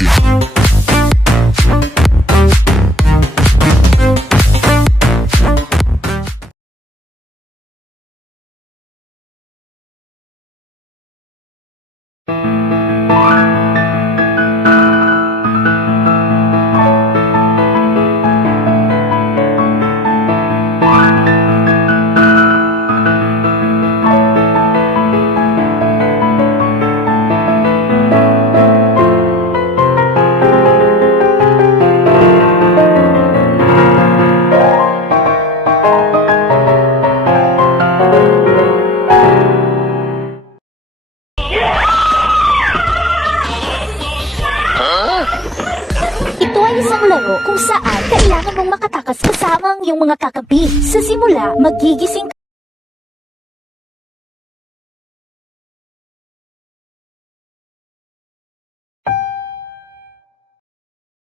like it. Ito ay isang laro kung saan kailangan mong makatakas kasama ang iyong mga kakapi. Sa simula, magigising